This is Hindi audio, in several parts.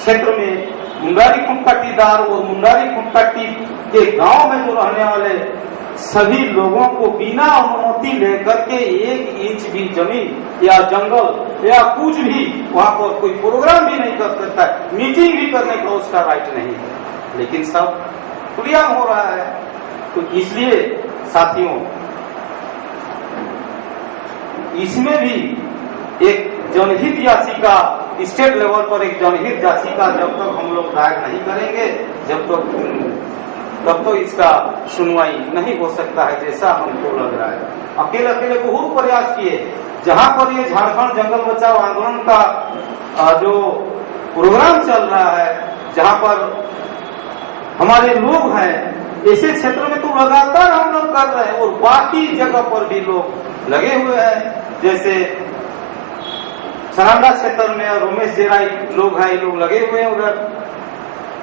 क्षेत्र में मुंडारी खुंडपट्टीदार और मुंडारी खुंडपट्टी के गांव में जो रहने वाले सभी लोगों को बिना अनुमति लेकर के 1 इंच भी जमीन या जंगल या कुछ भी वहां पर कोई प्रोग्राम भी नहीं कर सकता है, मीटिंग भी करने का उसका राइट नहीं है। लेकिन सब खुलेआम हो रहा है। तो इसलिए साथियों, इसमें भी एक जनहित याचिका, स्टेट लेवल पर एक जनहित याचिका जब तक हम लोग दायर नहीं करेंगे, तब तो इसका सुनवाई नहीं हो सकता है, जैसा हमको लग रहा है। अकेले बहुत प्रयास किए, जहां पर ये झारखंड जंगल बचाओ आंदोलन का जो प्रोग्राम चल रहा है, जहां पर हमारे लोग हैं, ऐसे क्षेत्र में तो लगातार हम लोग कर रहे हैं और बाकी जगह पर भी लोग लगे हुए हैं। जैसे सरांडा क्षेत्र में रोमेश जेराई लोग हैं, लोग लगे हुए हैं। उधर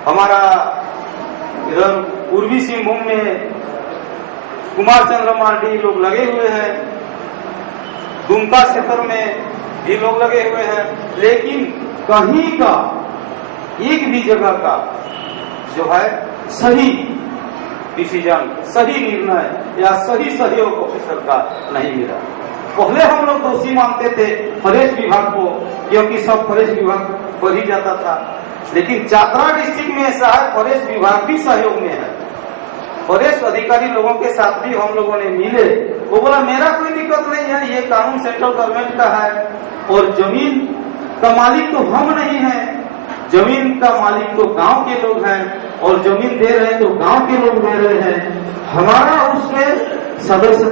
हमारा इधर पूर्वी सिंहभूम में कुमार चंद्र मार्डी लोग लगे हुए हैं, दुमका क्षेत्र में भी लोग लगे हुए हैं। लेकिन कहीं का एक भी जगह का जो है सही डिसीजन, सही निर्णय या सही सहयोग ऑफिसर का नहीं मिला। पहले हम लोग दोषी मानते थे फॉरेस्ट विभाग को, क्योंकि सब फॉरेस्ट विभाग पर ही जाता था। लेकिन चतरा डिस्ट्रिक्ट में ऐसा है, फॉरेस्ट विभाग भी सहयोग में है। फॉरेस्ट अधिकारी लोगों के साथ भी हम लोगों ने मिले, वो बोला मेरा कोई दिक्कत नहीं है, ये कानून सेंट्रल गवर्नमेंट का है और जमीन का मालिक तो हम नहीं है, जमीन का मालिक तो गांव के लोग हैं और जमीन दे रहे हैं तो गांव के लोग दे रहे हैं। हमारा उसमें सदस्य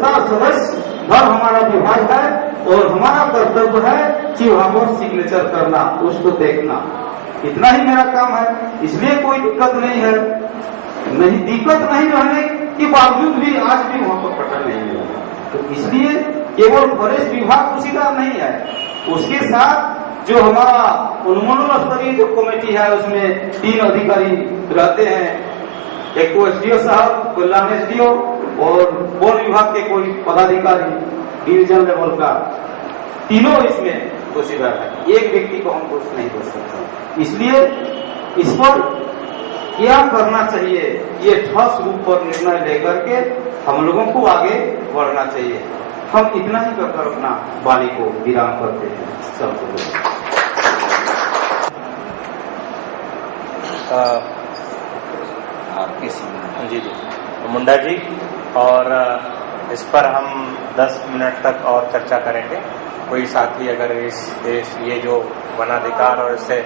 भर हमारा विभाग है और हमारा कर्तव्य है कि वहां पर सिग्नेचर करना, उसको देखना, इतना ही मेरा काम है। इसलिए कोई दिक्कत नहीं है। नहीं, दिक्कत नहीं रहने के बावजूद भी आज भी वहां पर पटल नहीं मिला। तो इसलिए केवल फॉरेस्ट विभाग कुशीदार नहीं है, उसके साथ जो हमारा अनुमंडल स्तरीय जो कमेटी है उसमें 3 अधिकारी रहते हैं, एक तो एसडीओ साहब, कल्याण एसडीओ और वन विभाग के कोई पदाधिकारी डिवीजन लेवल का, तीनों इसमें दोषीदार है। एक व्यक्ति को हम दोष नहीं दे सकते। इसलिए इस पर क्या करना चाहिए, ये ठोस रूप पर निर्णय लेकर के हम लोगों को आगे बढ़ना चाहिए। हम इतना ही कर अपना वाणी को विराम करते हैं। सबको जी मुंडा जी, और इस पर हम 10 मिनट तक और चर्चा करेंगे। कोई साथी अगर इस ये जो वनाधिकार और इससे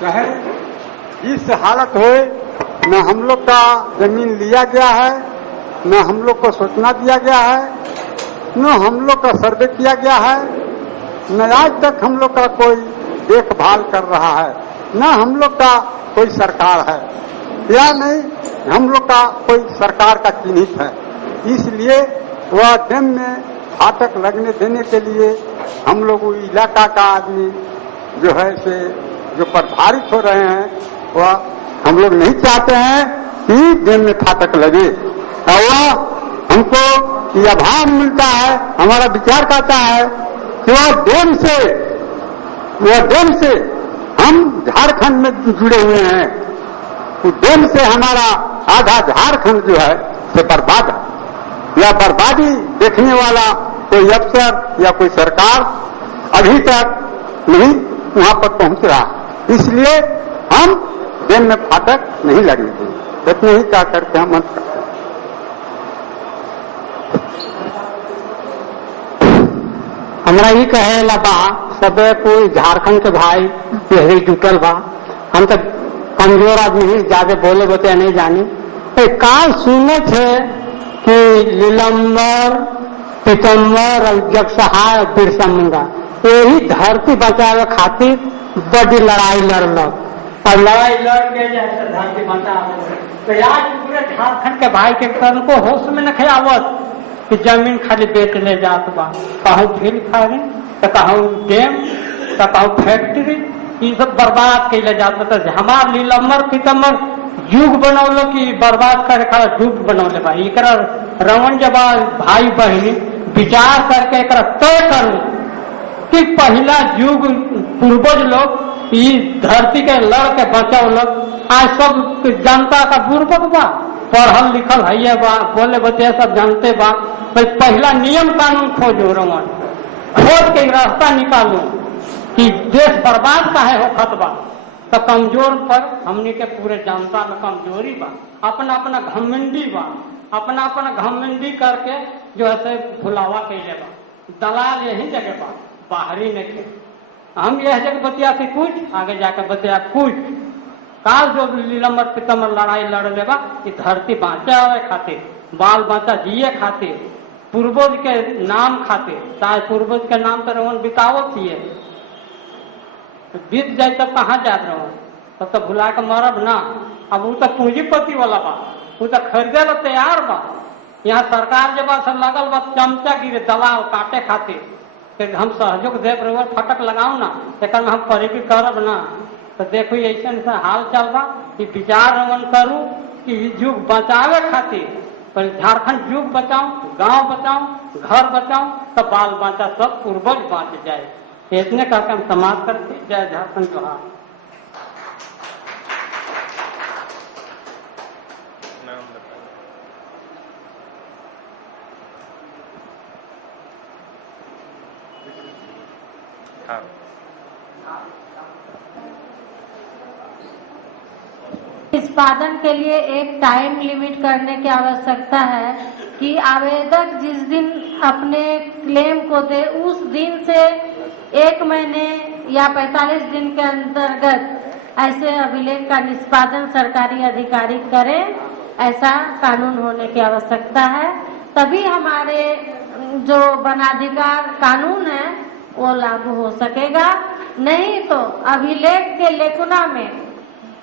चाहे इस हालत हो, न हम लोग का जमीन लिया गया है, न हम लोग को सूचना दिया गया है, न हम लोग का सर्वे किया गया है, न आज तक हम लोग का कोई देखभाल कर रहा है, न हम लोग का कोई सरकार है, या नहीं हम लोग का कोई सरकार का चिन्हित है। इसलिए वह डैम में फाटक लगने देने के लिए हम लोग इलाका का आदमी जो है से जो प्रभावित हो रहे हैं, वह हम लोग नहीं चाहते हैं कि डैम में फाटक लगे। और वह हमको यह भाव मिलता है, हमारा विचार करता है कि वह डैम से हम झारखंड में जुड़े हुए हैं, तो डैम से हमारा आधा झारखंड जो है से बर्बाद है। यह बर्बादी देखने वाला कोई अफसर या कोई सरकार अभी तक नहीं वहां पर पहुंच रहा। इसलिए हम डैम में फाटक नहीं लगने देंगे। इतने ही क्या करके हम अंत करते हैं। हमरा ही कहेला बा सबे कोई झारखंड के भाई यही जुटल बा। हम तो कमजोर आदमी ही, ज्यादा बोले बते नहीं जानी। काल सुने थे कि नीलम्बर, पीतम्बर और जग सहाय बिरसा मुंडा यही धरती बचावे खातिर बड़ी लड़ाई लड़लक और लड़ाई लड़ के जैसे धरती बचावे। तो आज पूरे झारखंड के भाई के तन को होश में नहीं आवत कि जमीन खाली बेच ले जात बा, कहूँ फील्ड खाली तो कहूँ डैम तो कहूँ फैक्ट्री, ये सब बर्बाद कैले जात बा। हमार नीलम्बर पीतम्बर युग बनौलो कि बर्बाद करे खाला युग बनौले बा। एकरा रमन जब भाई बहनी विचार करके एकरा तय करूं कि पहला युग पूर्वज लोग इस धरती के लड़ के बचाव लोग, आज सब जनता का बुर्बक बा, पढ़ल लिखल है बा, बोले बच्चे सब जानते बा। तो पहला नियम कानून खोजो रमन, खोज के रास्ता निकालो कि देश बर्बाद काहे होखत बा। तो कमजोर पर हमने के पूरे जनता में कमजोरी बा, अपना अपना घमंडी बा, अपना अपना घमंडी करके जो है भुलावा कैले बा। दलाल यही जगह बा, बाहरी नहीं। हम यह जगह बतिया थी कुछ, आगे जाकर बतिया कुछ। काल जो नीलम्बर पीतम्बर लड़ाई लड़ लेगा कि धरती बाँचे आवे खातिर, बाल बच्चा जिये खातिर, पूर्वज के नाम खातिर, चाहे पूर्वज के नाम तो रोहन बितावो थिए, बीत जाए तब कहाँ जात रहो, तब तो भुला के मरब ना। अब वो तो पूंजीपति वाला बा, वो तो खरीदे ला तैयार बा। यहाँ सरकार जब से लगल बा चमचा गिरे दलाल काटे खातिर, फिर हम सहयोग देव रउआ फटक लगाऊ ना, एक हम परिवी करब ना। तो देखो ऐसा हाल चल बा कि विचार रमन करूँ कि युग बचावे खातिर, पर झारखंड युग बचाऊं, गांव बचाऊं, घर बचाऊं, तो बाल बच्चा सब पूर्वज बच जाए। इतने करके हम समाप्त करते। जय झारखंड जोहार। निष्पादन के लिए एक टाइम लिमिट करने की आवश्यकता है कि आवेदक जिस दिन अपने क्लेम को दे उस दिन से 1 महीने या 45 दिन के अंतर्गत ऐसे अभिलेख का निष्पादन सरकारी अधिकारी करें, ऐसा कानून होने की आवश्यकता है। तभी हमारे जो वनाधिकार कानून है वो लागू हो सकेगा। नहीं तो अभिलेख के लेखना में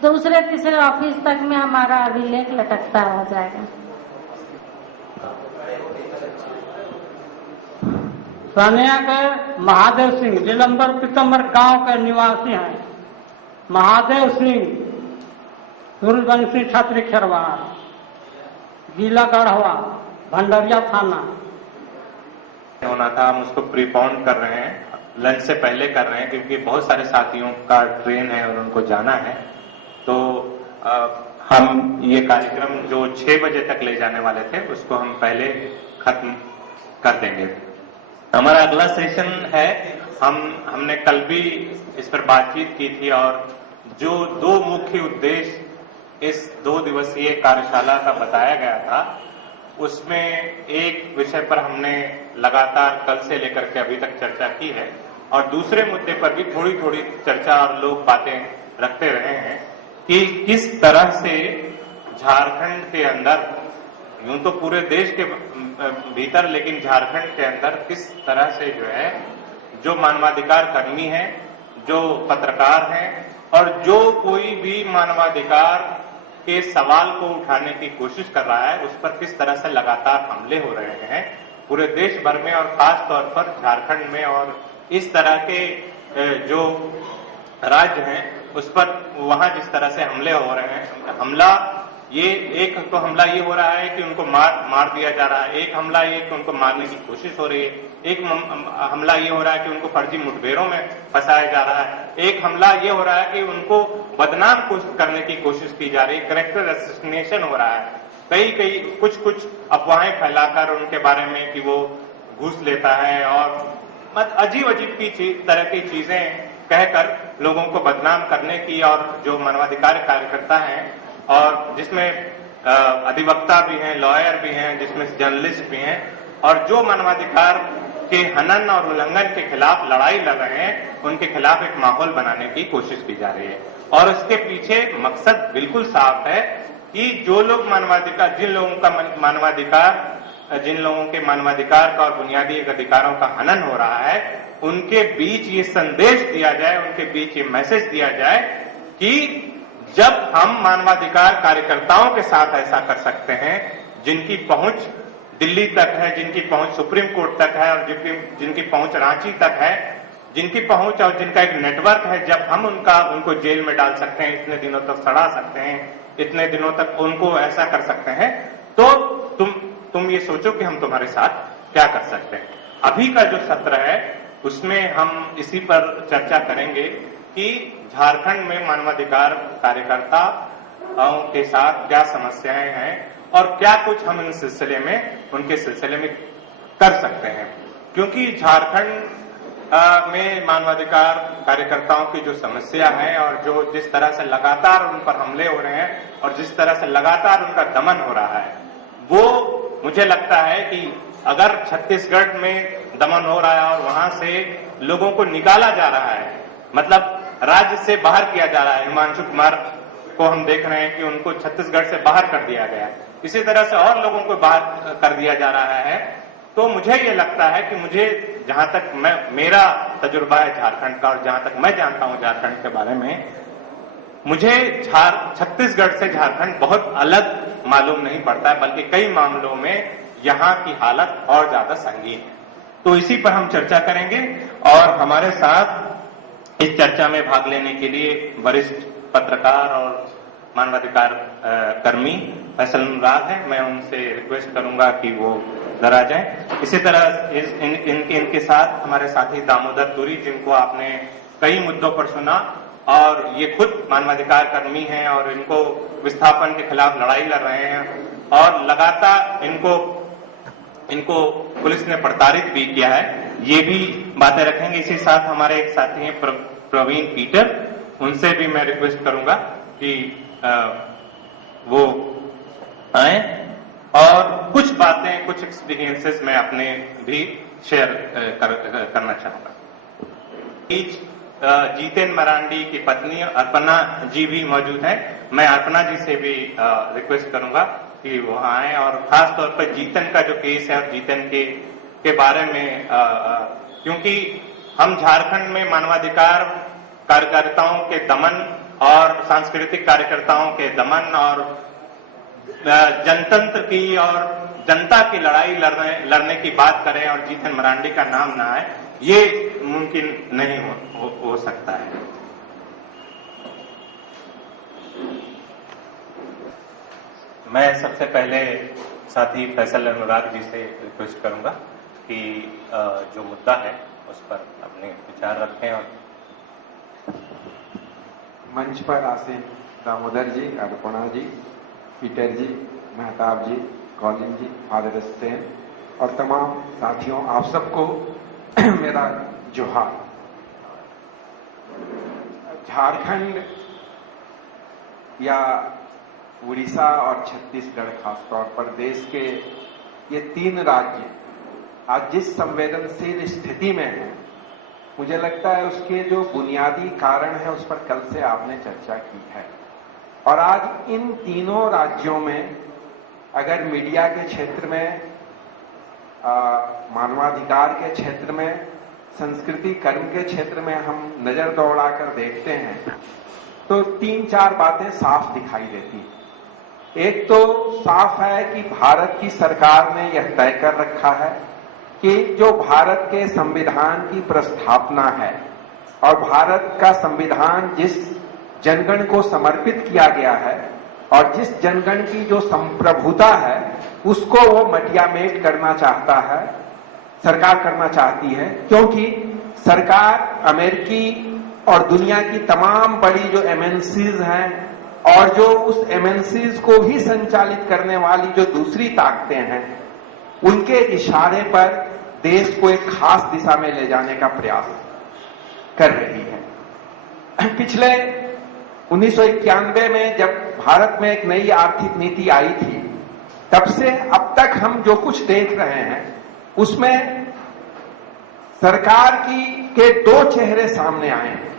दूसरे तीसरे ऑफिस तक में हमारा अभिलेख लटकता रह जाएगा। सानिया के महादेव सिंह नीलम्बर पीतम्बर गांव के निवासी हैं। महादेव सिंह सूर्यवंशी छात्री खेरवार, जिला गढ़वा, भंडरिया थाना। होना था, हम उसको प्रीपोन कर रहे हैं, लंच से पहले कर रहे हैं क्योंकि बहुत सारे साथियों का ट्रेन है और उनको जाना है। तो हम ये कार्यक्रम जो 6 बजे तक ले जाने वाले थे उसको हम पहले खत्म कर देंगे। हमारा अगला सेशन है, हमने कल भी इस पर बातचीत की थी और जो 2 मुख्य उद्देश्य इस 2 दिवसीय कार्यशाला का बताया गया था, उसमें एक विषय पर हमने लगातार कल से लेकर के अभी तक चर्चा की है और दूसरे मुद्दे पर भी थोड़ी थोड़ी चर्चा और लोग बातें रखते रहे हैं कि किस तरह से झारखंड के अंदर, यूं तो पूरे देश के भीतर, लेकिन झारखंड के अंदर किस तरह से जो है, जो मानवाधिकार कर्मी हैं, जो पत्रकार हैं और जो कोई भी मानवाधिकार के सवाल को उठाने की कोशिश कर रहा है, उस पर किस तरह से लगातार हमले हो रहे हैं पूरे देश भर में और खास तौर पर झारखंड में। और इस तरह के जो राज्य हैं उस पर वहां जिस तरह से हमले हो रहे हैं, हमला ये एक तो हमला ये हो रहा है कि उनको मार दिया जा रहा है, एक हमला ये कि उनको मारने की कोशिश हो रही है, एक हमला ये हो रहा है कि उनको फर्जी मुठभेड़ों में फंसाया जा रहा है, एक हमला ये हो रहा है कि उनको बदनाम करने की कोशिश की जा रही है, कैरेक्टर असैसिनेशन हो रहा है, कई कुछ अफवाहें फैलाकर उनके बारे में कि वो घूस लेता है और अजीब की तरह की चीजें कहकर लोगों को बदनाम करने की, और जो मानवाधिकार कार्यकर्ता हैं और जिसमें अधिवक्ता भी हैं, लॉयर भी हैं, जिसमें जर्नलिस्ट भी हैं, और जो मानवाधिकार के हनन और उल्लंघन के खिलाफ लड़ाई लड़ रहे हैं, उनके खिलाफ एक माहौल बनाने की कोशिश की जा रही है। और उसके पीछे मकसद बिल्कुल साफ है कि जो लोग मानवाधिकार, जिन लोगों के मानवाधिकार का और बुनियादी अधिकारों का हनन हो रहा है, उनके बीच ये संदेश दिया जाए, उनके बीच ये मैसेज दिया जाए कि जब हम मानवाधिकार कार्यकर्ताओं के साथ ऐसा कर सकते हैं जिनकी पहुंच दिल्ली तक है, जिनकी पहुंच सुप्रीम कोर्ट तक है और जिनकी पहुंच रांची तक है, जिनकी पहुंच और जिनका एक नेटवर्क है, जब हम उनको जेल में डाल सकते हैं, इतने दिनों तक सड़ा सकते हैं, इतने दिनों तक उनको ऐसा कर सकते हैं, तो तुम ये सोचो कि हम तुम्हारे साथ क्या कर सकते हैं। अभी का जो सत्र है उसमें हम इसी पर चर्चा करेंगे कि झारखंड में मानवाधिकार कार्यकर्ताओं के साथ क्या समस्याएं हैं और क्या कुछ हम उनके सिलसिले में कर सकते हैं। क्योंकि झारखंड में मानवाधिकार कार्यकर्ताओं की जो समस्या है और जो जिस तरह से लगातार उन पर हमले हो रहे हैं और जिस तरह से लगातार उनका दमन हो रहा है, वो मुझे लगता है कि अगर छत्तीसगढ़ में दमन हो रहा है और वहां से लोगों को निकाला जा रहा है, मतलब राज्य से बाहर किया जा रहा है, हिमांशु कुमार को हम देख रहे हैं कि उनको छत्तीसगढ़ से बाहर कर दिया गया, इसी तरह से और लोगों को बाहर कर दिया जा रहा है, तो मुझे ये लगता है कि मुझे जहां तक मेरा तजुर्बा है झारखंड का और जहां तक मैं जानता हूं झारखंड के बारे में, मुझे छत्तीसगढ़ से झारखंड बहुत अलग मालूम नहीं पड़ता है, बल्कि कई मामलों में यहाँ की हालत और ज्यादा संगीन है। तो इसी पर हम चर्चा करेंगे और हमारे साथ इस चर्चा में भाग लेने के लिए वरिष्ठ पत्रकार और मानवाधिकार कर्मी फैसल अनुराग है। मैं उनसे रिक्वेस्ट करूंगा कि वो जरा जाएं। इसी तरह इनके साथ हमारे साथी दामोदर तुरी, जिनको आपने कई मुद्दों पर सुना और ये खुद मानवाधिकार कर्मी हैं और इनको विस्थापन के खिलाफ लड़ाई लड़ रहे हैं और लगातार इनको पुलिस ने प्रताड़ित भी किया है, ये भी बातें रखेंगे। इसी साथ हमारे एक साथी हैं प्रवीण पीटर, उनसे भी मैं रिक्वेस्ट करूंगा कि वो आए और कुछ बातें, कुछ एक्सपीरियंसेस मैं अपने भी शेयर करना चाहूंगा। जीतेन मरांडी की पत्नी अर्पणा जी भी मौजूद हैं। मैं अर्पणा जी से भी रिक्वेस्ट करूंगा कि वो आए और खास तौर पर जीतन का जो केस है और जीतन के बारे में क्योंकि हम झारखंड में मानवाधिकार कार्यकर्ताओं के दमन और सांस्कृतिक कार्यकर्ताओं के दमन और जनतंत्र की और जनता की लड़ाई लड़ने की बात करें और जीतन मरांडी का नाम ना आए, ये मुमकिन नहीं हो सकता है। मैं सबसे पहले साथी फैसल अनुराग जी से रिक्वेस्ट करूंगा कि जो मुद्दा है उस पर अपने विचार रखें। और मंच पर आसीन दामोदर जी, अर्पणा जी, पीटर जी, मेहताब जी, कॉलिन जी, फादर स्टेन और तमाम साथियों, आप सबको मेरा जोहार। झारखंड या उड़ीसा और छत्तीसगढ़ खासतौर पर देश के ये तीन राज्य आज जिस संवेदनशील स्थिति में है, मुझे लगता है उसके जो बुनियादी कारण है उस पर कल से आपने चर्चा की है। और आज इन तीनों राज्यों में अगर मीडिया के क्षेत्र में, मानवाधिकार के क्षेत्र में, संस्कृति कर्म के क्षेत्र में हम नजर दौड़ाकर देखते हैं तो तीन चार बातें साफ दिखाई देती हैं। एक तो साफ है कि भारत की सरकार ने यह तय कर रखा है कि जो भारत के संविधान की प्रस्तावना है और भारत का संविधान जिस जनगण को समर्पित किया गया है और जिस जनगण की जो संप्रभुता है उसको वो मटियामेट करना चाहता है, सरकार करना चाहती है, क्योंकि सरकार अमेरिकी और दुनिया की तमाम बड़ी जो एमएनसीज हैं और जो उस एमएनसीज को भी संचालित करने वाली जो दूसरी ताकतें हैं, उनके इशारे पर देश को एक खास दिशा में ले जाने का प्रयास कर रही है। पिछले 1991 में जब भारत में एक नई आर्थिक नीति आई थी, तब से अब तक हम जो कुछ देख रहे हैं उसमें सरकार के दो चेहरे सामने आए हैं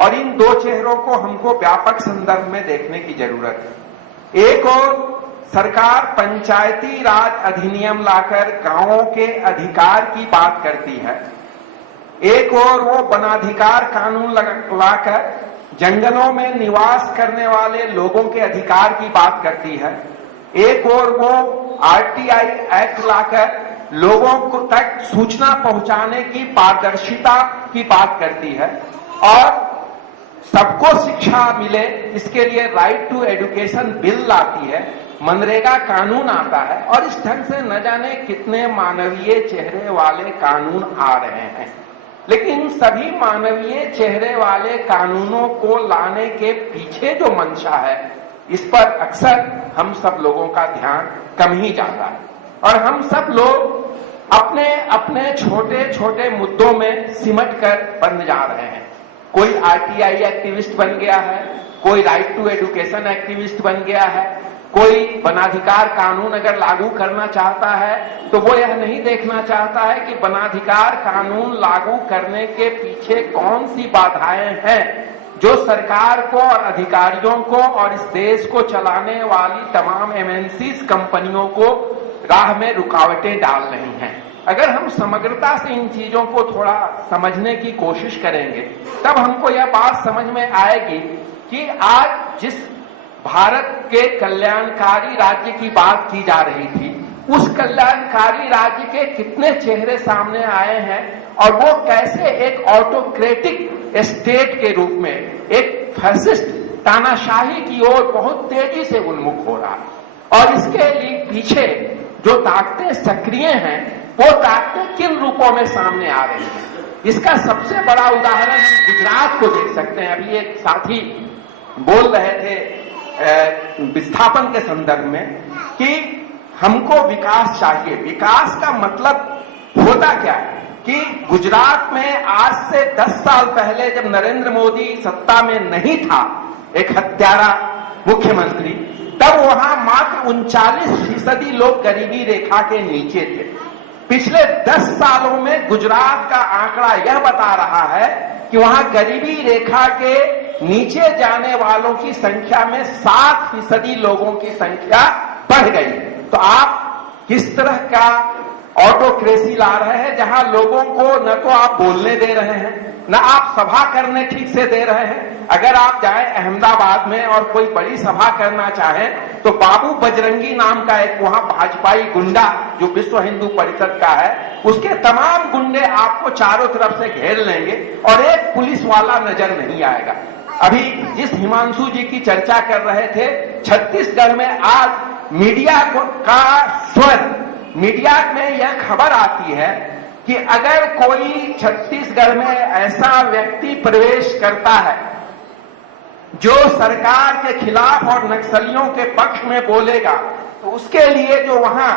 और इन दो चेहरों को हमको व्यापक संदर्भ में देखने की जरूरत है। एक और सरकार पंचायती राज अधिनियम लाकर गांवों के अधिकार की बात करती है, एक और वो वनाधिकार कानून लाकर जंगलों में निवास करने वाले लोगों के अधिकार की बात करती है, एक और वो आरटीआई एक्ट लाकर लोगों को तक सूचना पहुंचाने की पारदर्शिता की बात करती है और सबको शिक्षा मिले इसके लिए राइट टू एजुकेशन बिल लाती है, मनरेगा कानून आता है और इस ढंग से न जाने कितने मानवीय चेहरे वाले कानून आ रहे हैं। लेकिन सभी मानवीय चेहरे वाले कानूनों को लाने के पीछे जो मंशा है इस पर अक्सर हम सब लोगों का ध्यान कम ही जाता है और हम सब लोग अपने अपने छोटे छोटे मुद्दों में सिमट कर बंद जा रहे हैं। कोई आरटीआई एक्टिविस्ट बन गया है, कोई राइट टू एजुकेशन एक्टिविस्ट बन गया है, कोई वनाधिकार कानून अगर लागू करना चाहता है तो वो यह नहीं देखना चाहता है कि वनाधिकार कानून लागू करने के पीछे कौन सी बाधाएं हैं जो सरकार को और अधिकारियों को और इस देश को चलाने वाली तमाम एमएनसीज कंपनियों को राह में रुकावटें डाल रही हैं। अगर हम समग्रता से इन चीजों को थोड़ा समझने की कोशिश करेंगे तब हमको यह बात समझ में आएगी कि आज जिस भारत के कल्याणकारी राज्य की बात की जा रही थी उस कल्याणकारी राज्य के कितने चेहरे सामने आए हैं और वो कैसे एक ऑटोक्रेटिक स्टेट के रूप में एक फैसिस्ट तानाशाही की ओर बहुत तेजी से उन्मुख हो रहा है। और इसके लिए पीछे जो ताकतें सक्रिय हैं वो ताकतें किन रूपों में सामने आ रही हैं, इसका सबसे बड़ा उदाहरण हम गुजरात को देख सकते हैं। अभी एक साथी बोल रहे थे विस्थापन के संदर्भ में कि हमको विकास चाहिए। विकास का मतलब होता क्या है कि गुजरात में आज से 10 साल पहले जब नरेंद्र मोदी सत्ता में नहीं था, एक हत्यारा मुख्यमंत्री, तब वहां मात्र 39% लोग गरीबी रेखा के नीचे थे। पिछले 10 सालों में गुजरात का आंकड़ा यह बता रहा है कि वहां गरीबी रेखा के नीचे जाने वालों की संख्या में 7% लोगों की संख्या बढ़ गई। तो आप किस तरह का ऑटोक्रेसी ला रहे हैं जहां लोगों को न तो आप बोलने दे रहे हैं न आप सभा करने ठीक से दे रहे हैं। अगर आप जाएं अहमदाबाद में और कोई बड़ी सभा करना चाहें तो बाबू बजरंगी नाम का एक वहां भाजपाई गुंडा जो विश्व हिंदू परिषद का है, उसके तमाम गुंडे आपको चारों तरफ से घेर लेंगे और एक पुलिस वाला नजर नहीं आएगा। अभी जिस हिमांशु जी की चर्चा कर रहे थे, छत्तीसगढ़ में आज मीडिया का स्वर, मीडिया में यह खबर आती है कि अगर कोई छत्तीसगढ़ में ऐसा व्यक्ति प्रवेश करता है जो सरकार के खिलाफ और नक्सलियों के पक्ष में बोलेगा तो उसके लिए जो वहां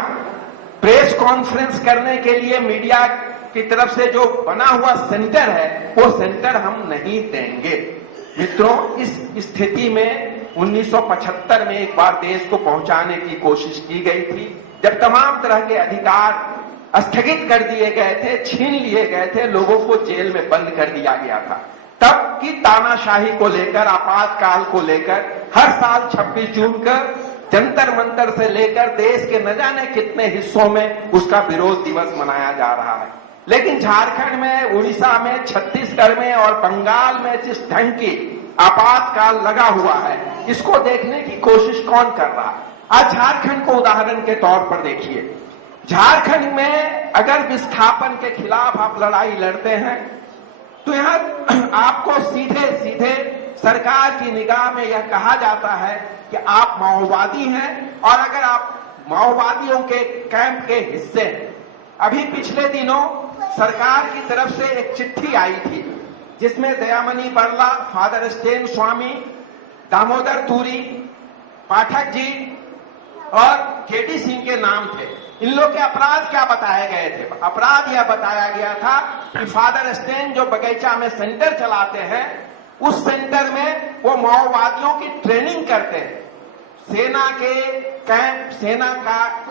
प्रेस कॉन्फ्रेंस करने के लिए मीडिया की तरफ से जो बना हुआ सेंटर है वो सेंटर हम नहीं देंगे। मित्रों, इस स्थिति में 1975 में एक बार देश को पहुंचाने की कोशिश की गई थी जब तमाम तरह के अधिकार स्थगित कर दिए गए थे, छीन लिए गए थे, लोगों को जेल में बंद कर दिया गया था। तब की तानाशाही को लेकर, आपातकाल को लेकर हर साल 26 जून को जंतर मंतर से लेकर देश के न जाने कितने हिस्सों में उसका विरोध दिवस मनाया जा रहा है। लेकिन झारखंड में, उड़ीसा में, छत्तीसगढ़ में और बंगाल में जिस ढंग की आपातकाल लगा हुआ है, इसको देखने की कोशिश कौन कर रहा है? आज झारखंड को उदाहरण के तौर पर देखिए। झारखंड में अगर विस्थापन के खिलाफ आप लड़ाई लड़ते हैं तो यहां आपको सीधे सीधे सरकार की निगाह में यह कहा जाता है कि आप माओवादी हैं और अगर आप माओवादियों के कैंप के हिस्से हैं। अभी पिछले दिनों सरकार की तरफ से एक चिट्ठी आई थी जिसमें दयामणि बरला, फादर स्टेन स्वामी, दामोदर तुरी, पाठक जी और केडी सिंह के नाम थे। इन लोग के अपराध क्या बताए गए थे? अपराध यह बताया गया था कि फादर स्टेन जो बगीचा में सेंटर चलाते हैं, उस सेंटर में वो माओवादियों की ट्रेनिंग करते हैं। सेना के कैंप, सेना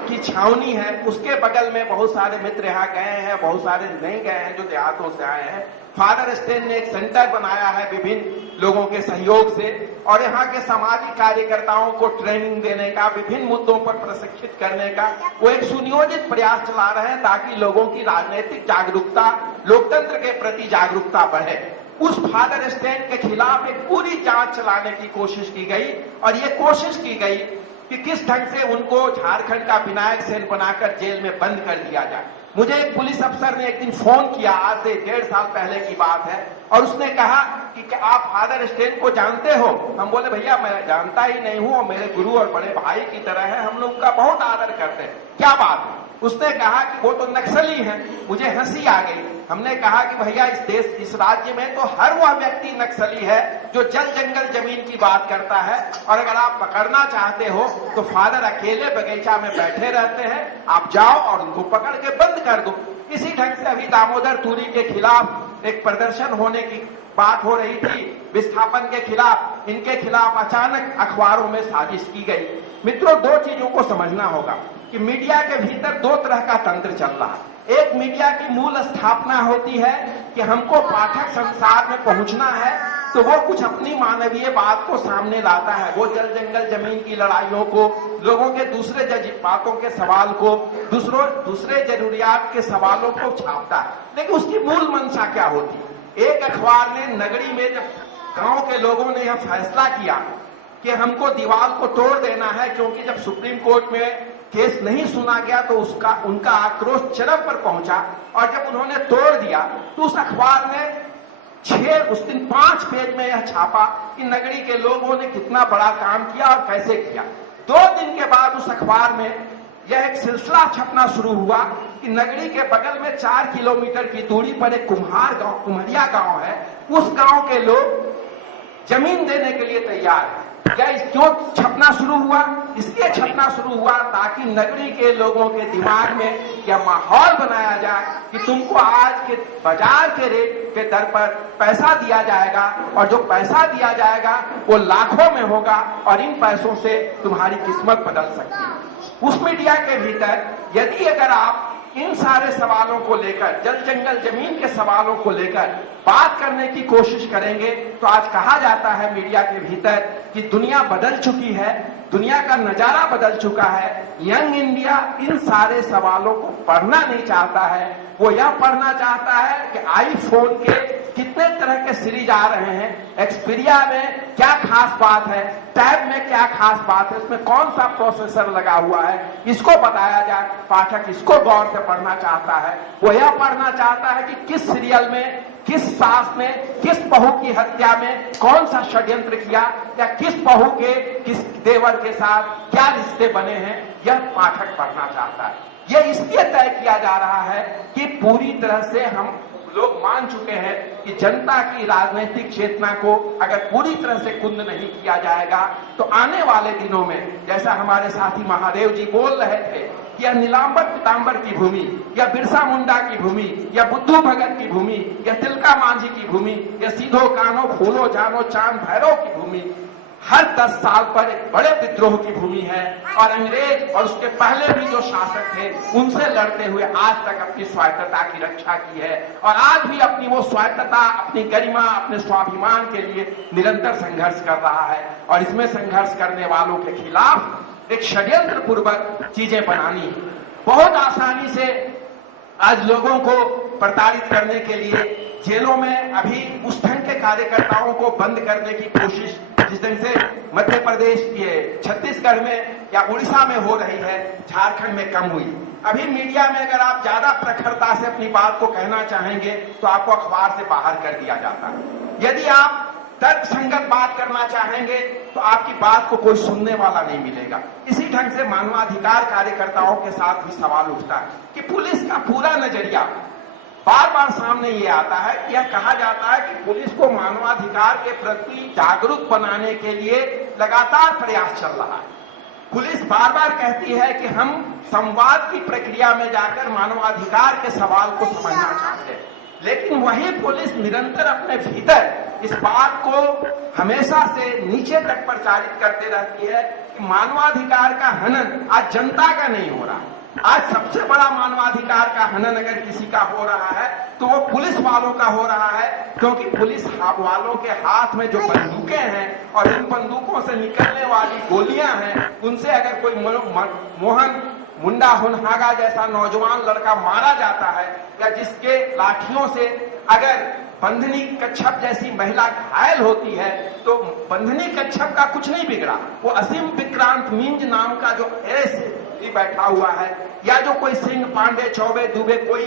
की छावनी है, उसके बगल में बहुत सारे मित्र यहाँ गए हैं, बहुत सारे नहीं गए हैं जो देहातों से आए हैं। फादर स्टेन ने एक सेंटर बनाया है विभिन्न लोगों के सहयोग से और यहाँ के सामाजिक कार्यकर्ताओं को ट्रेनिंग देने का, विभिन्न मुद्दों पर प्रशिक्षित करने का वो एक सुनियोजित प्रयास चला रहे हैं ताकि लोगों की राजनीतिक जागरूकता, लोकतंत्र के प्रति जागरूकता बढ़े। उस फादर स्टेन के खिलाफ एक पूरी जांच चलाने की कोशिश की गई और ये कोशिश की गई कि किस ढंग से उनको झारखंड का विनायक सेन बनाकर जेल में बंद कर दिया जाए। मुझे एक पुलिस अफसर ने एक दिन फोन किया, आज से 1.5 साल पहले की बात है, और उसने कहा कि आप फादर स्टेन को जानते हो? हम बोले भैया मैं जानता ही नहीं हूं, और मेरे गुरु और बड़े भाई की तरह है, हम लोग का बहुत आदर करते हैं। क्या बात है? उसने कहा कि वो तो नक्सली हैं। मुझे हंसी आ गई। हमने कहा कि भैया इस देश, इस राज्य में तो हर वह व्यक्ति नक्सली है जो जल जंगल जमीन की बात करता है, और अगर आप पकड़ना चाहते हो तो फादर अकेले बगीचा में बैठे रहते हैं, आप जाओ और उनको पकड़ के बंद कर दो। इसी ढंग से अभी दामोदर तुरी के खिलाफ एक प्रदर्शन होने की बात हो रही थी, विस्थापन के खिलाफ। इनके खिलाफ अचानक अखबारों में साजिश की गई। मित्रों, दो चीजों को समझना होगा कि मीडिया के भीतर दो तरह का तंत्र चल रहा है। एक मीडिया की मूल स्थापना होती है कि हमको पाठक संसार में पहुंचना है, तो वो कुछ अपनी मानवीय बात को सामने लाता है। वो जल जंगल जमीन की लड़ाइयों को, लोगों के दूसरे बातों के सवाल को, दूसरे जरूरियात के सवालों को छापता है। लेकिन उसकी मूल मंशा क्या होती है? एक अखबार ने नगरी में जब गांव के लोगों ने यह फैसला किया कि हमको दीवार को तोड़ देना है, क्योंकि जब सुप्रीम कोर्ट में केस नहीं सुना गया तो उनका आक्रोश चरम पर पहुंचा, और जब उन्होंने तोड़ दिया तो उस अखबार ने उस दिन 5 पेज में यह छापा कि नगरी के लोगों ने कितना बड़ा काम किया और कैसे किया। 2 दिन के बाद उस अखबार में यह एक सिलसिला छपना शुरू हुआ कि नगरी के बगल में 4 किलोमीटर की दूरी पर एक कुम्हरिया गांव है, उस गांव के लोग जमीन देने के लिए तैयार है। क्या क्यों छपना शुरू हुआ? इसलिए छपना शुरू हुआ ताकि नगरी के लोगों के दिमाग में यह माहौल बनाया जाए कि तुमको आज के बाजार के रेट के दर पर पैसा दिया जाएगा, और जो पैसा दिया जाएगा वो लाखों में होगा, और इन पैसों से तुम्हारी किस्मत बदल सकती है। उस मीडिया के भीतर यदि अगर आप इन सारे सवालों को लेकर, जल जंगल जमीन के सवालों को लेकर बात करने की कोशिश करेंगे, तो आज कहा जाता है मीडिया के भीतर कि दुनिया बदल चुकी है, दुनिया का नजारा बदल चुका है। यंग इंडिया इन सारे सवालों को पढ़ना नहीं चाहता है। वो यह पढ़ना चाहता है कि आईफोन के कितने तरह के सीरीज आ रहे हैं, एक्सपीरिया में क्या खास बात है, टैब में क्या खास बात है, उसमें कौन सा प्रोसेसर लगा हुआ है, इसको बताया जाए। पाठक इसको गौर से पढ़ना चाहता है। वो यह पढ़ना चाहता है कि किस सीरियल में, किस सास ने, किस बहू की हत्या में कौन सा षड्यंत्र किया, या किस बहू के किस देवर के साथ क्या रिश्ते बने हैं, यह पाठक पढ़ना चाहता है। यह इसलिए तय किया जा रहा है कि पूरी तरह से हम लोग मान चुके हैं कि जनता की राजनीतिक चेतना को अगर पूरी तरह से कुंद नहीं किया जाएगा तो आने वाले दिनों में, जैसा हमारे साथी महादेव जी बोल रहे थे, या नीलांबर पीतांबर की भूमि, या बिरसा मुंडा की भूमि, या बुद्धू भगत की भूमि, या तिलका मांझी की भूमि, या सीधो कानो फूलो जानो चांद भैरव की भूमि, हर 10 साल पर एक बड़े विद्रोह की भूमि है। और अंग्रेज और उसके पहले भी जो शासक थे उनसे लड़ते हुए आज तक अपनी स्वायत्तता की रक्षा की है, और आज भी अपनी वो स्वायत्तता, अपनी गरिमा, अपने स्वाभिमान के लिए निरंतर संघर्ष कर रहा है। और इसमें संघर्ष करने वालों के खिलाफ एक षड्यंत्र पूर्वक चीजें बनानी है। बहुत आसानी से आज लोगों को प्रताड़ित करने के लिए जेलों में अभी उस ढंग के कार्यकर्ताओं को बंद करने की कोशिश जिस ढंग से मध्य प्रदेश, छत्तीसगढ़ में या उड़ीसा में हो रही है, झारखंड में कम हुई। अभी मीडिया में अगर आप ज्यादा प्रखरता से अपनी बात को कहना चाहेंगे तो आपको अखबार से बाहर कर दिया जाता है। यदि आप तर्क संगत बात करना चाहेंगे तो आपकी बात को कोई सुनने वाला नहीं मिलेगा। इसी ढंग से मानवाधिकार कार्यकर्ताओं के साथ भी सवाल उठता है कि पुलिस का पूरा नजरिया बार बार सामने ये आता है। यह कहा जाता है कि पुलिस को मानवाधिकार के प्रति जागरूक बनाने के लिए लगातार प्रयास चल रहा है। पुलिस बार बार कहती है कि हम संवाद की प्रक्रिया में जाकर मानवाधिकार के सवाल को समझना चाहते हैं, लेकिन वही पुलिस निरंतर अपने भीतर इस बात को हमेशा से नीचे तक प्रचारित करते रहती है कि मानवाधिकार का हनन आज जनता का नहीं हो रहा। आज सबसे बड़ा मानवाधिकार का हनन अगर किसी का हो रहा है तो वो पुलिस वालों का हो रहा है, क्योंकि पुलिस वालों के हाथ में जो बंदूकें हैं और उन बंदूकों से निकलने वाली गोलियां हैं, उनसे अगर कोई मोहन मुंडा हुनहागा जैसा नौजवान लड़का मारा जाता है, या जिसके लाठियों से अगर बंधनी कच्छप जैसी महिला घायल होती है तो बंधनी कच्छप का कुछ नहीं बिगड़ा, वो असीम विक्रांत मिंज नाम का जो ऐसे बैठा हुआ है या जो कोई सिंह पांडे चौबे दुबे कोई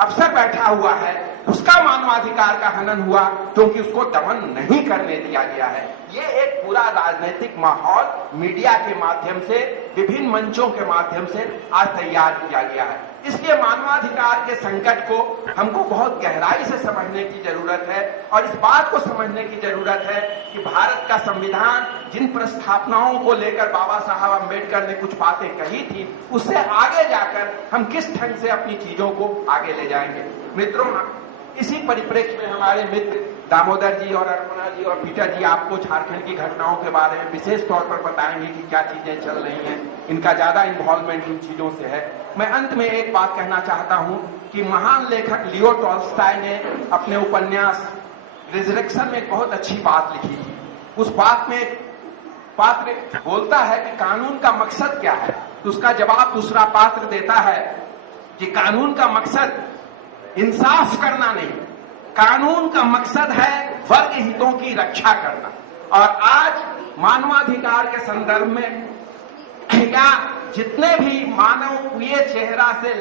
अफसर बैठा हुआ है उसका मानवाधिकार का हनन हुआ क्योंकि उसको दमन नहीं करने दिया गया है। ये एक पूरा राजनीतिक माहौल मीडिया के माध्यम से विभिन्न मंचों के माध्यम से आज तैयार किया गया है। इसलिए मानवाधिकार के संकट को हमको बहुत गहराई से समझने की जरूरत है और इस बात को समझने की जरूरत है कि भारत का संविधान जिन प्रस्थापनाओं को लेकर बाबा साहब अम्बेडकर ने कुछ बातें कही थी उससे आगे जाकर हम किस ढंग से अपनी चीजों को आगे ले जाएंगे। मित्रों, इसी परिप्रेक्ष्य में हमारे मित्र दामोदर जी और अर्पणा जी और पीटर जी आपको झारखंड की घटनाओं के बारे में विशेष तौर पर बताएंगे कि क्या चीजें चल रही हैं, इनका ज्यादा इन्वॉल्वमेंट इन चीजों से है। मैं अंत में एक बात कहना चाहता हूं कि महान लेखक लियो टॉल्स्टॉय ने अपने उपन्यास रिजरेक्शन में एक बहुत अच्छी बात लिखी थी। उस बात में पात्र बोलता है कि कानून का मकसद क्या है, तो उसका जवाब दूसरा पात्र देता है कि कानून का मकसद इंसाफ करना नहीं, कानून का मकसद है वर्ग हितों की रक्षा करना। और आज मानवाधिकार के संदर्भ में या जितने भी मानवीय चेहरा से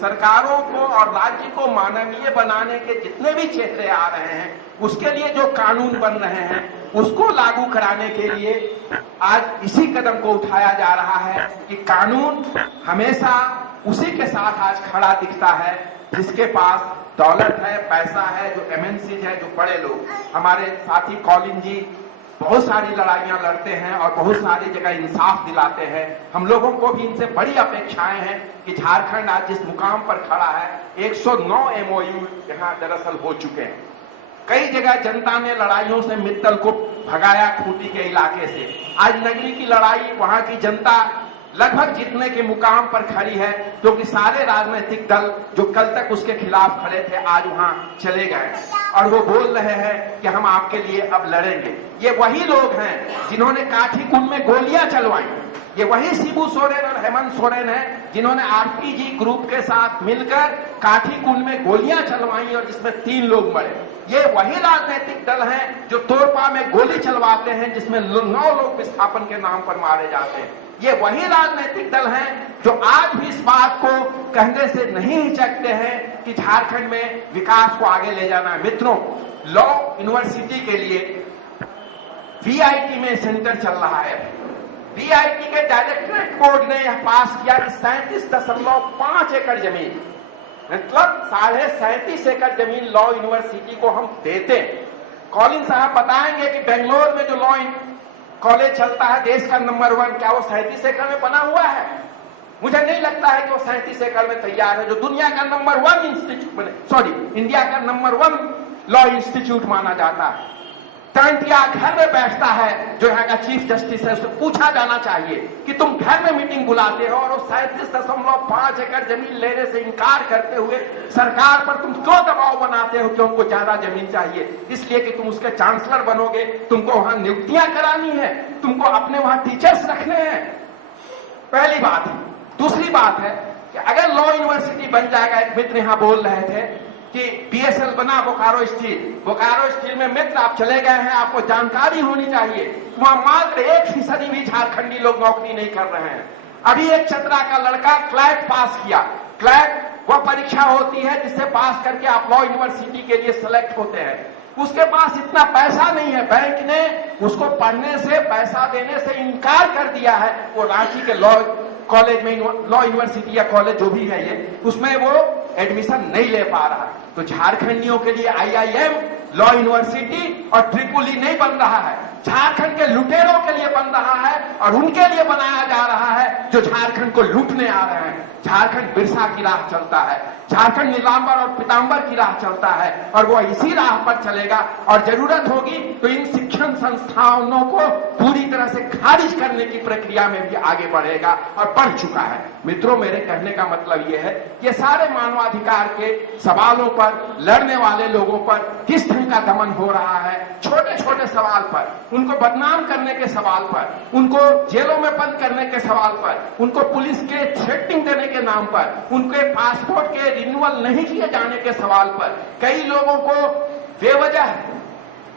सरकारों को और राज्य को मानवीय बनाने के जितने भी चेहरे आ रहे हैं उसके लिए जो कानून बन रहे हैं उसको लागू कराने के लिए आज इसी कदम को उठाया जा रहा है कि कानून हमेशा उसी के साथ आज खड़ा दिखता है जिसके पास दौलत है, पैसा है, जो एमएनसीज है, जो बड़े लोग। हमारे साथी कॉलिन जी बहुत सारी लड़ाइयां लड़ते हैं और बहुत सारी जगह इंसाफ दिलाते हैं। हम लोगों को भी इनसे बड़ी अपेक्षाएं हैं कि झारखंड आज जिस मुकाम पर खड़ा है 109 MOU यहाँ दरअसल हो चुके हैं। कई जगह जनता ने लड़ाइयों से मित्तल को भगाया खूंटी के इलाके से। आज नगरी की लड़ाई वहां की जनता लगभग जीतने के मुकाम पर खड़ी है क्योंकि सारे राजनीतिक दल जो कल तक उसके खिलाफ खड़े थे आज वहां चले गए और वो बोल रहे हैं कि हम आपके लिए अब लड़ेंगे। ये वही लोग हैं जिन्होंने काठी कुंड में गोलियां चलवाई, ये वही शिबू सोरेन और हेमंत सोरेन हैं जिन्होंने आरपीजी ग्रुप के साथ मिलकर काठी कुंड में गोलियां चलवाई और जिसमें 3 लोग मरे। ये वही राजनीतिक दल हैं जो तोरपा में गोली चलवाते हैं जिसमें 9 लोग विस्थापन के नाम पर मारे जाते हैं। ये वही राजनीतिक दल हैं जो आज भी इस बात को कहने से नहीं हिचकते हैं कि झारखंड में विकास को आगे ले जाना है। मित्रों, लॉ यूनिवर्सिटी के लिए वीआईटी में सेंटर चल रहा है। वीआईटी के डायरेक्टरेट बोर्ड ने यह पास किया कि 37.5 एकड़ जमीन, मतलब 37.5 एकड़ जमीन लॉ यूनिवर्सिटी को हम देते। कॉलिन साहब बताएंगे कि बेंगलोर में जो लॉ कॉलेज चलता है देश का नंबर 1, क्या वो 37 एकड़ में बना हुआ है? मुझे नहीं लगता है कि वो 37 एकड़ में तैयार है। जो दुनिया का नंबर 1 इंस्टीट्यूट इंडिया का नंबर 1 लॉ इंस्टीट्यूट माना जाता है, टंटिया घर में बैठता है जो यहाँ का चीफ जस्टिस है, उससे पूछा जाना चाहिए कि तुम घर में मीटिंग बुलाते हो और 37.5 एकड़ जमीन लेने से इनकार करते हुए सरकार पर तुम क्यों दबाव बनाते हो कि हमको ज्यादा जमीन चाहिए? इसलिए कि तुम उसके चांसलर बनोगे, तुमको वहां नियुक्तियां करानी है, तुमको अपने वहां टीचर्स रखने हैं। पहली बात है। दूसरी बात है कि अगर लॉ यूनिवर्सिटी बन जाएगा, एक मित्र यहां बोल रहे थे कि बीएसएल बना बोकारो स्टील में मित्र आप चले गए हैं, आपको जानकारी होनी चाहिए वहां मात्र 1% भी झारखंडी लोग नौकरी नहीं कर रहे हैं। अभी एक चतरा का लड़का क्लैट पास किया। क्लैट वह परीक्षा होती है जिससे पास करके आप लॉ यूनिवर्सिटी के लिए सिलेक्ट होते हैं। उसके पास इतना पैसा नहीं है, बैंक ने उसको पढ़ने से, पैसा देने से इनकार कर दिया है। वो रांची के लॉ कॉलेज में, लॉ यूनिवर्सिटी या कॉलेज जो भी है ये, उसमें वो एडमिशन नहीं ले पा रहा। तो झारखंडियों के लिए आईआईएम, लॉ यूनिवर्सिटी और ट्रिपुल ई नहीं बन रहा है, झारखंड के लुटेरों के लिए बन रहा है और उनके लिए बनाया जा रहा है जो झारखंड को लूटने आ रहे हैं। झारखंड बिरसा की राह चलता है, झारखंड नीलांबर और पीतांबर की राह चलता है और वो इसी राह पर चलेगा। और जरूरत होगी तो इन शिक्षण संस्थानों को पूरी तरह से खारिज करने की प्रक्रिया में भी आगे बढ़ेगा और बढ़ चुका है। मित्रों, मेरे कहने का मतलब यह है कि सारे मानवाधिकार के सवालों पर लड़ने वाले लोगों पर किस ढंग का दमन हो रहा है, छोटे छोटे सवाल पर, उनको बदनाम करने के सवाल पर, उनको जेलों में बंद करने के सवाल पर, उनको पुलिस के थ्रेटिंग देने के नाम पर, उनके पासपोर्ट के रिन्यूअल नहीं किए जाने के सवाल पर, कई लोगों को बेवजह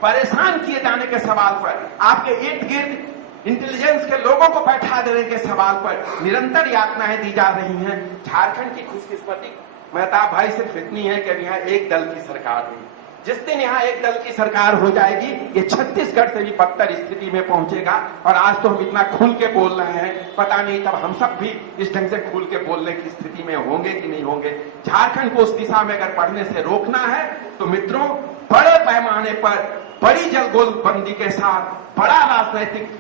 परेशान किए जाने के सवाल पर, आपके इर्द गिर्द इंटेलिजेंस के लोगों को बैठा देने के सवाल पर निरंतर यातनाएं दी जा रही हैं। झारखंड की खुशकिस्मती मेहताब भाई सिर्फ इतनी है कि अब यहाँ एक दल की सरकार हुई। जिस दिन यहाँ एक दल की सरकार हो जाएगी, ये छत्तीसगढ़ से भी बदतर स्थिति में पहुंचेगा। और आज तो हम इतना खुल के बोल रहे हैं, पता नहीं तब हम सब भी इस ढंग से खुल के बोलने की स्थिति में होंगे कि नहीं होंगे। झारखंड को उस दिशा में अगर बढ़ने से रोकना है तो मित्रों, बड़े पैमाने पर बड़ी जलगोलबंदी के साथ बड़ा राजनीतिक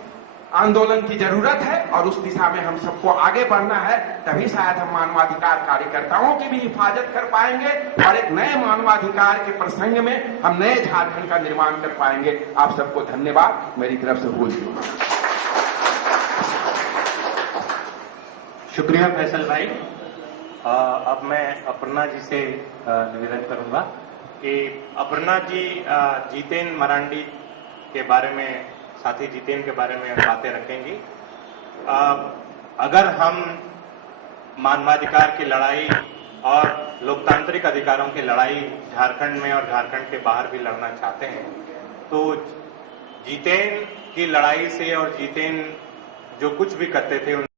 आंदोलन की जरूरत है और उस दिशा में हम सबको आगे बढ़ना है। तभी शायद हम मानवाधिकार कार्यकर्ताओं की भी हिफाजत कर पाएंगे और एक नए मानवाधिकार के प्रसंग में हम नए झारखंड का निर्माण कर पाएंगे। आप सबको धन्यवाद मेरी तरफ से बोल दूंगा। शुक्रिया फैसल भाई। अब मैं अपर्णा जी से निवेदन करूंगा कि अपर्णा जी जितेन मरांडी के बारे में, साथी जितेन के बारे में बातें रखेंगी। अगर हम मानवाधिकार की लड़ाई और लोकतांत्रिक अधिकारों की लड़ाई झारखंड में और झारखंड के बाहर भी लड़ना चाहते हैं तो जितेन की लड़ाई से और जितेन जो कुछ भी करते थे